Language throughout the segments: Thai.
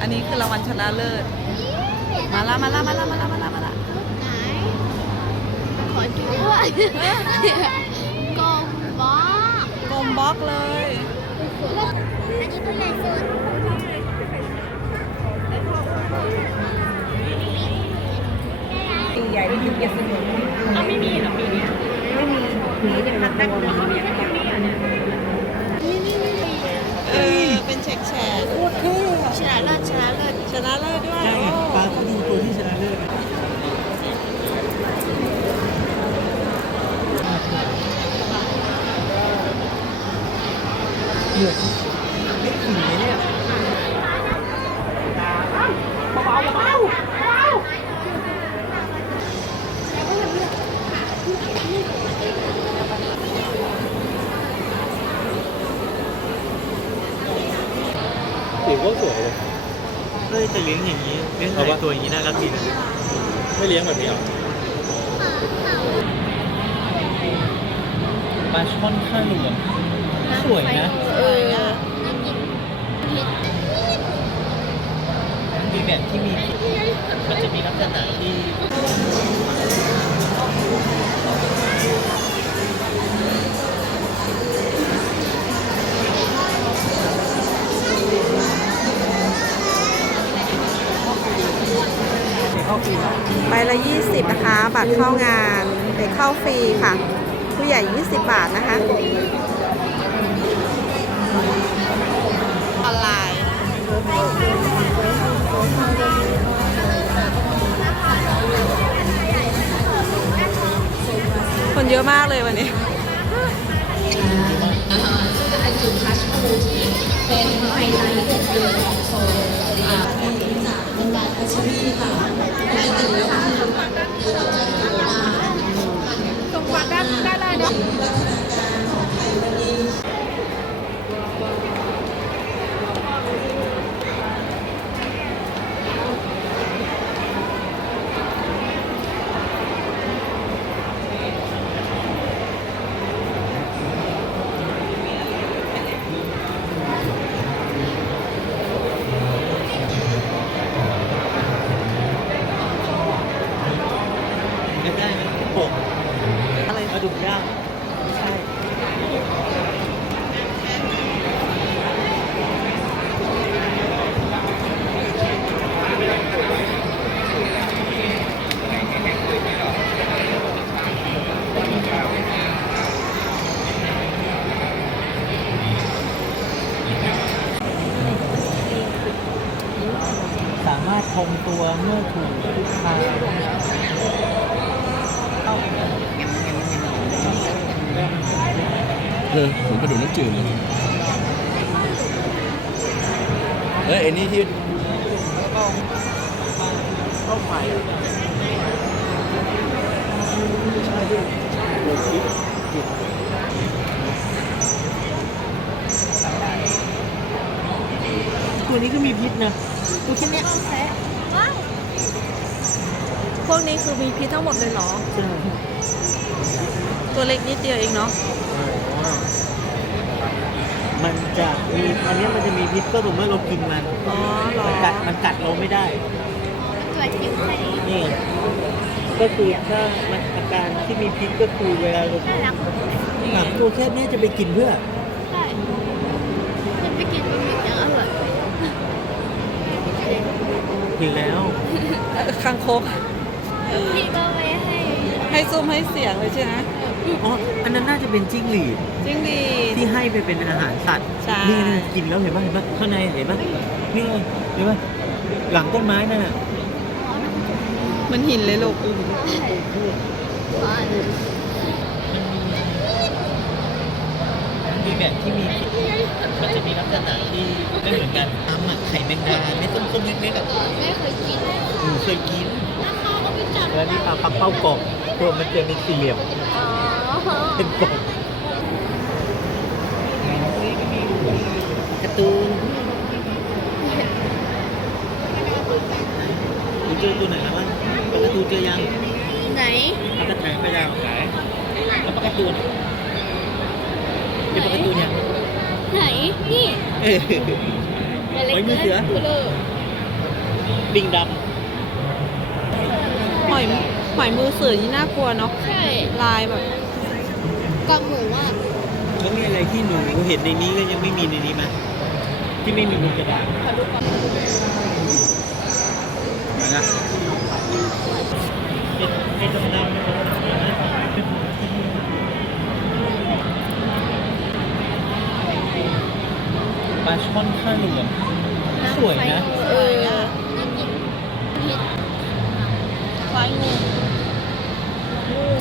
อันนี้คือรางวัลชนะเลิศ มาละมาละมาละมาละมาละมาละไหน ขอดูด้วยกลมบ้ากลมบล็อกเลย อันนี้ตัวใหญ่สุดใหญ่ที่ถึงจะสนุกเอาไม่มีเหรอปีเนี้ยไม่มีผีจะเป็นตัวเขามีแค่ตรงนี้อะเนี่ยนี่นี่นี่นี่เออเป็นแฉกแฉกโคตรเท่อะชนะเลิศชนะเลิศชนะเลิศด้ วย ใช่ไง โอ้ ปลาเขาดูตัวที่ชนะเลิศเหนื่อยไม่ขี่ไหมเนี่ย สีก็สวยเลย เฮ้ยแต่เลี้ยงอย่างนี้เลี้ยงหลายตัวอย่างนี้น่ารักดีนะไม่เลี้ยงแบบนี้หรอปลาช่อนข้างเหลืองสวยนะเออมีแบบที่มีพิษมันจะมีลักษณะที่ ใบละ 20 นะคะ บัตรเข้างานเด็กเข้าฟรีค่ะ ผู้ใหญ่ 20 บาทนะคะ ออนไลน์ คนเยอะมากเลยวันนี้จะได้ไหมปก อะไร ปลาดุกย่างใช่ สามารถคงตัวเมื่อถูกคุกคามเออเหมือนกระดูกน้ำจืดเลยเอ้ยไอ้นี่ที่เข้าไปอะ ตัวนี้ก็มีพิษนะตัวแค่เนี้ยพวกนี้คือมีพิษทั้งหมดเลยเหรอตัวเล็กนิดเดียวเองเนาะมันจะมีอันเนี้ยมันจะมีพิษก็ต่อเมื่อเรากินมันอ๋อเหรอมันกัดมันกัดเราไม่ได้ตัวจิ๋วแค่นี้นี่ไงก็คือถ้ามันอาการที่มีพิษก็คือเวลาเราน่ารักหนักตัวแค่เนี้ยจะไปกินเพื่อ ใช่มันไปกินมันยังอร่อย กินแล้วเอ่อคางคกพี่ก็ไว้ให้ให้ซุ้มให้เสียงเลยใช่ไหมอ๋ออันนั้นน่าจะเป็นจิ้งหรีดจริงดีที่ให้ไปเป็นอาหารสัตว์ใช่นี่นะกินแล้วเห็นป่ะเห็นป่ะข้างในเห็นป่ะนี่ไงเห็นป่ะหลังต้นไม้นั่นน่ะเหมันหินเลยลูก บ้าน มี แบบที่มีพิษมันจะมีลักษณะที่ไม่เหมือนกันน้ำอะไข่แมงดาไม่ต้มต้มเล็กๆอะไม่เคยกินหนูเคยกินราคาก็ไม่จับแล้วนี่ปลาปักเป้ากรอบตัวมันจะเป็นสี่เหลี่ยมอ๋อเป็นกรอบการ์ตูนดูเจอตัวไหนแล้ววะปลาการ์ตูนเจอยังไหนปลากระแตงไปยังไหนแล้วปลาการ์ตูน เป็นปลาการ์ตูนยังไหน นี่เออตัวเล็กไว้มือเสือตัวเล็กลิงดหอยหอยมือเสือนี่น่ากลัวเนาะใช่ลายแบบกางหมูอะำแล้วมีอะไรที่หนูเห็นในนี้ก็ยังไม่มีในนี้ไหมที่ไม่มีบนกระดาษขอดูก่อนนะไอ้ตรงนั้นาช่อนข้าวหลืองสวยนะเออคล้ายงู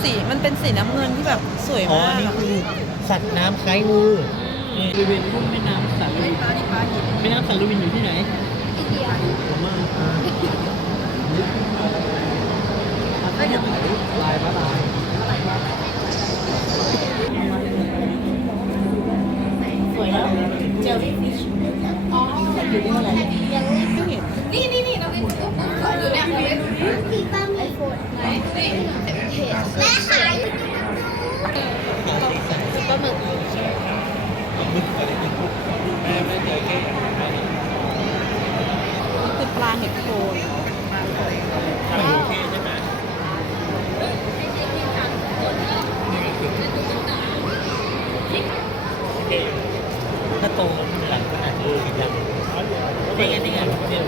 สีมันเป็นสีน้ำเงินที่แบบสวยอ๋อมากนี่คือสัตว์น้ำคล้ายงูบริเวณรุ่มแม่น้ำสารวินแม่น้ำสารวินอยู่ที่ไหนอินเดียผมว่าอ่าลายมาลายนี่นี่นี่น้องเล่นขอดูเนี่ยน้องเล่นพี่ป้ามีโฟนไหนนี่เพจแม่ขายปลาหมึกนี่คือปลาเห็ดโคนมถ้าโตหลังขนาดนี้อีกแล้ว นี่ไงนี่ไงเดี๋ยว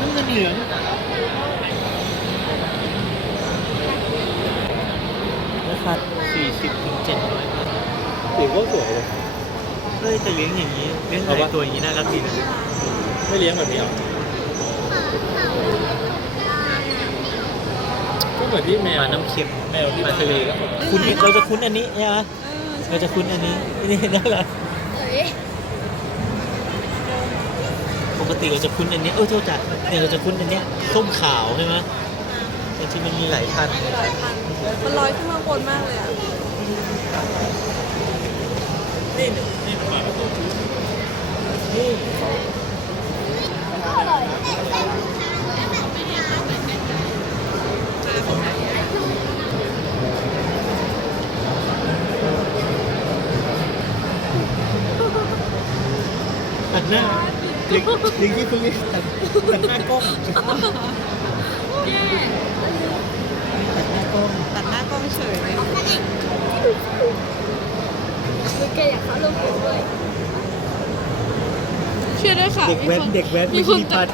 น้ำเงินเหลืองราคา40ถึง700บาทสีก็สวยเลยเฮ้ยแต่เลี้ยงอย่างนี้เลี้ยงหลายตัวอย่างนี้น่ารักดีนะไม่เลี้ยงแบบนี้หรอก เหมือนที่แมวมาน้ำเค็มแมวที่มาทะเลก็คุณเราจะคุ้นอันนี้ใช่ไหมเราจะคุ้นอันนี้นี่น่ารักเอ้ยปกติเราจะคุ้นอันนี้เออโทษจ้ะเนี่ยเราจะคุ้นอันเนี้ยส้มขาวใช่ไหมแต่ที่มันมีหลายพันธุ์หลายพันมันลอยขึ้นมาบนมากเลยอะนี่นี่นี่มันมาประตูนี่ก็อร่อย หน้าลิงลิงที่คุณตัดตัดหน้ากล้องตัดหน้ากล้องตัดหน้ากล้องเฉยเลยคือแกอยากเข้าโรงเรียนด้วย เชื่อด้วยค่ะ เด็กแว้นมีคเด็กแว้นมีไม่คนมีตัพัด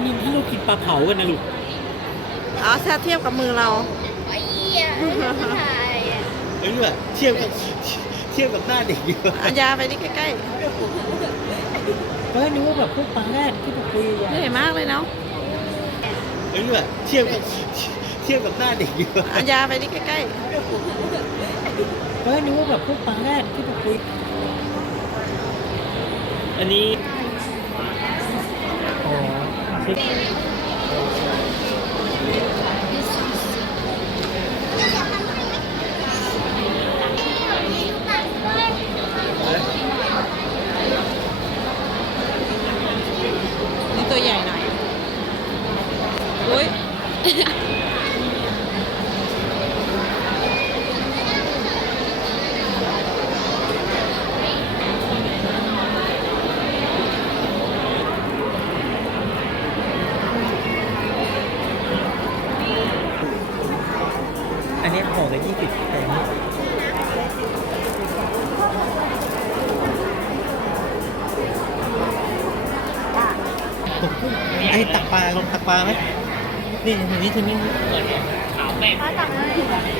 นธุ์ค่ะวันนี้ที่เรากินปลาเผากันนะลูกอ๋อถ้าเทียบกับมือเราไอ้เหี้ยไม่ถ่ายอะเอ้ยแบบเทียบกับเทียบกับหน้าเด็กดีกว่าอัญญาไปนี่ใกล้เฮ้ยนึกว่าแบบพวกปลาแรดที่เราคุยๆเหนื่อยมากเลยเนาะเอ้ยแบบเทียบกับเทียบกับหน้าเด็กดีกว่าอัญญาไปนี่ใกล้เฮ้ยนึกว่าแบบพวกปลาแรดที่เราคุยอันนี้อ๋ อๆ ปลาลองตักปลาไหมนี่ทีนี้ทีนี้ป้าตักเลย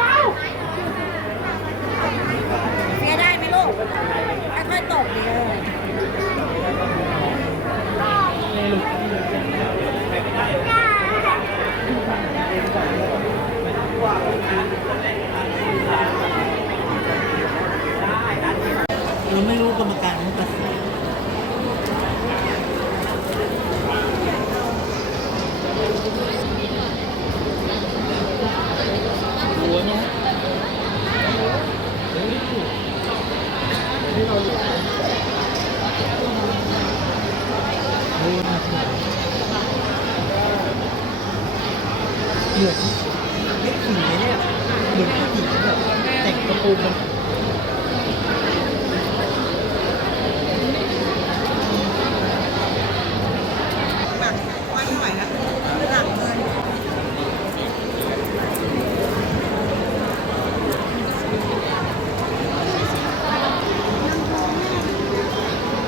เนาะเหมือนเล็กสีเนี่ยเหมือนผู้หญิงแบบแต่งกระโปรงมัน ไม่ไหวแล้วหลังเลย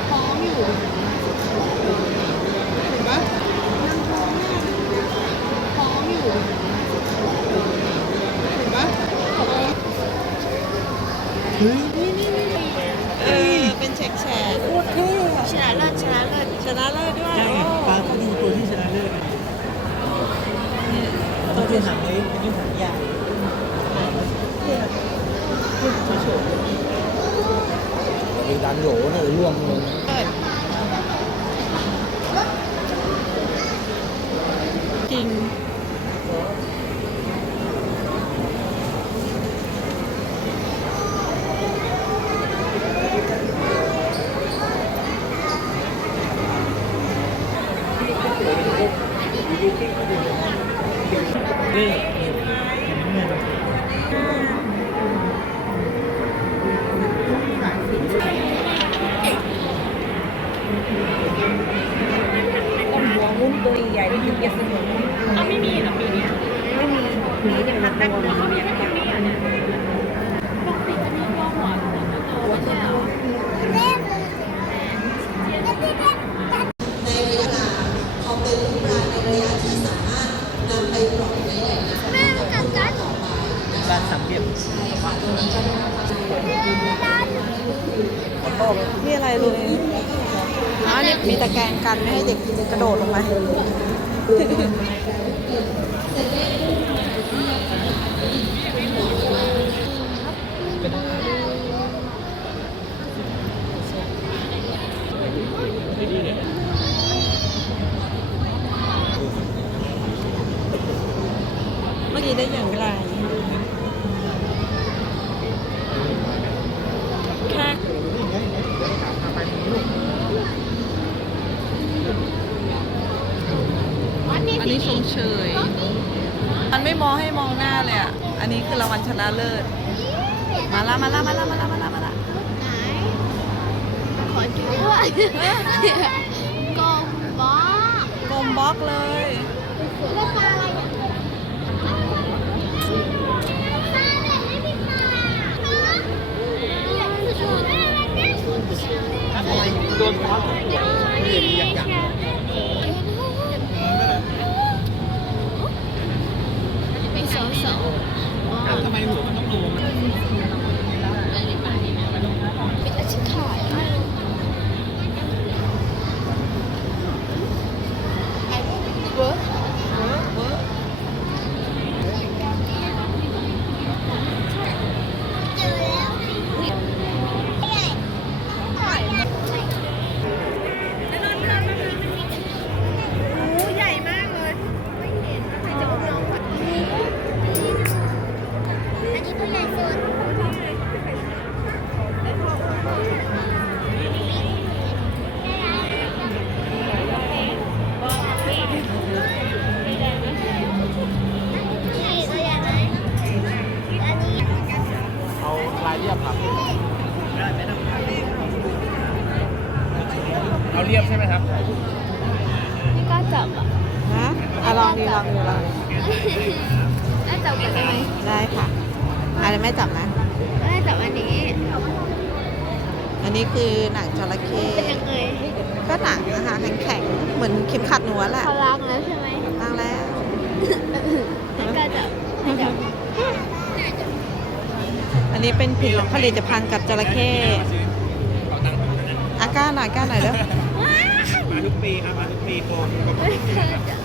ท้องอยู่ เห็นปะ นั่งท้องแม่ท้องอยู่ เห็นปะ เฮ้ย เออ เป็นแฉกแฉก ชนะเลิศชนะเลิศ ชนะเลิศด้วย ใช่ไงปลาเขาดูตัวที่ชนะเลิศไงต้องเป็นหางเล็กอันนี้หางใหญ่ เฉยไปดันโหลเนี่ยร่วงเลยจริง สามเหลี่ยมนี่อะไรเลยอ๋อนี่มีตะแกรงกันไม่ให้เด็กกระโดดลงไปเมื่อกี้ได้อย่างไร นนี้ชมเชย มันไม่มองให้มองหน้าเลยอะ อันนี้คือรางวัลชนะเลิศ มาละมาละมาละมาละมาละมาละไหนขอดูด้วยกองบ้ากลมบล็อกเลยแล้วปลาอะไร เอาเรียบใช่ไหมครับ ไม่กล้าจับอะฮะอะลองดีลองดีลองดีกล้าจับกันได้ไหมได้ค่ะอะไรแม่จับนะกล้าจับอันนี้อันนี้คือหนังจระเข้ เป็นยังไงก็หนังนะคะแข็งๆเหมือนเข็มขัดหนูอะแหละเขาล้างแล้วใช่ไหมตั้งแล้ว ไม่กล้าจับไม่จับอันนี้เป็นผลิตภัณฑ์กับจระเข้อาก้าหน่อยก้าหน่อยเด้อ Oh,